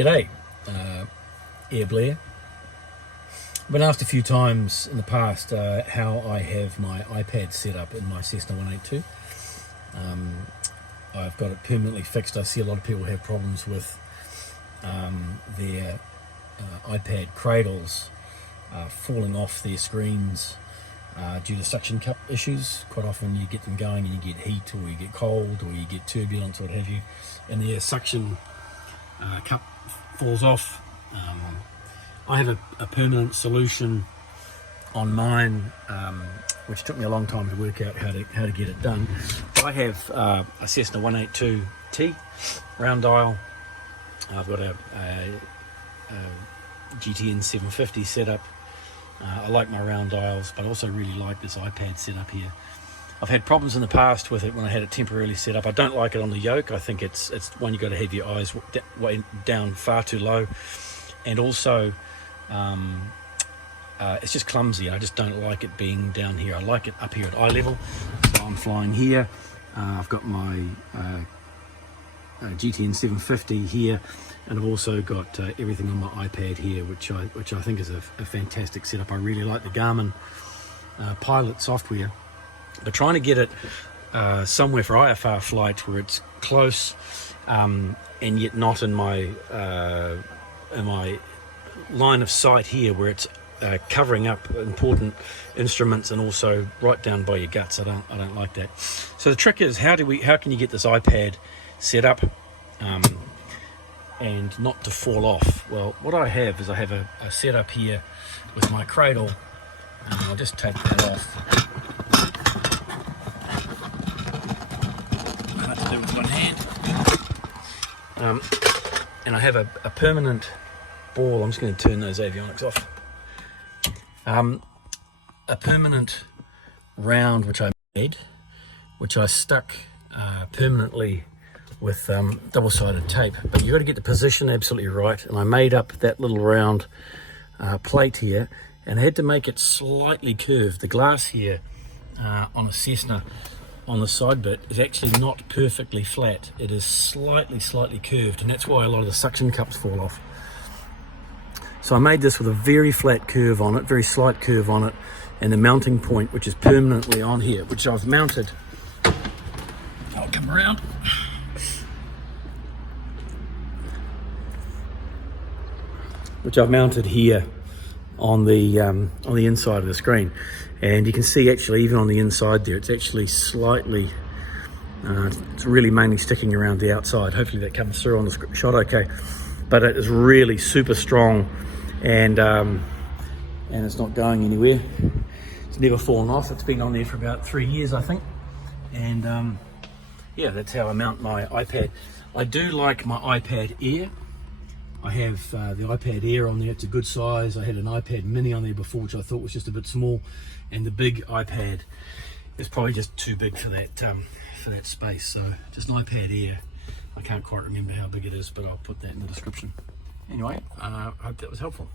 G'day, Air Blair. I've been asked a few times in the past how I have my iPad set up in my Cessna 182. I've got it permanently fixed. I see a lot of people have problems with their iPad cradles falling off their screens due to suction cup issues. Quite often you get them going and you get heat, or you get cold, or you get turbulence, or what have you, and their suction cup falls off. I have a permanent solution on mine, which took me a long time to work out how to get it done. I have a Cessna 182T round dial. I've got a GTN 750 setup. I like my round dials, but I also really like this iPad setup here. I've had problems in the past with it when I had it temporarily set up. I don't like it on the yoke. I think it's one you've got to have your eyes way down far too low, and also it's just clumsy. I just don't like it being down here. I like it up here at eye level. So I'm flying here. I've got my GTN 750 here, and I've also got everything on my iPad here, which I think is a fantastic setup. I really like the Garmin Pilot software, but trying to get it somewhere for IFR flight where it's close and yet not in my line of sight here, where it's covering up important instruments and also right down by your guts. I don't like that. So the trick is, how can you get this iPad set up and not to fall off? Well, what I have is I have a setup here with my cradle, and I'll just take that off. I have to do it with one hand. And I have a permanent ball. I'm just going to turn those avionics off. A permanent round which I made, which I stuck permanently with double-sided tape, but you've got to get the position absolutely right, and I made up that little round plate here, and I had to make it slightly curved. The glass here on a Cessna on the side bit is actually not perfectly flat. It is slightly curved, and that's why a lot of the suction cups fall off. So I made this with a very flat curve on it, very slight curve on it, and the mounting point, which is permanently on here, which I've mounted. I'll come around. Which I've mounted here on the inside of the screen, and you can see actually even on the inside there, it's actually slightly, it's really mainly sticking around the outside. Hopefully that comes through on the shot okay, but it is really super strong, and it's not going anywhere. It's never fallen off. It's been on there for about 3 years, I think, and yeah, that's how I mount my iPad. I do like my iPad Air. I have the iPad Air on there. It's a good size. I had an iPad Mini on there before, which I thought was just a bit small, and the big iPad is probably just too big for that space. So just an iPad Air. I can't quite remember how big it is, but I'll put that in the description. Anyway, I hope that was helpful.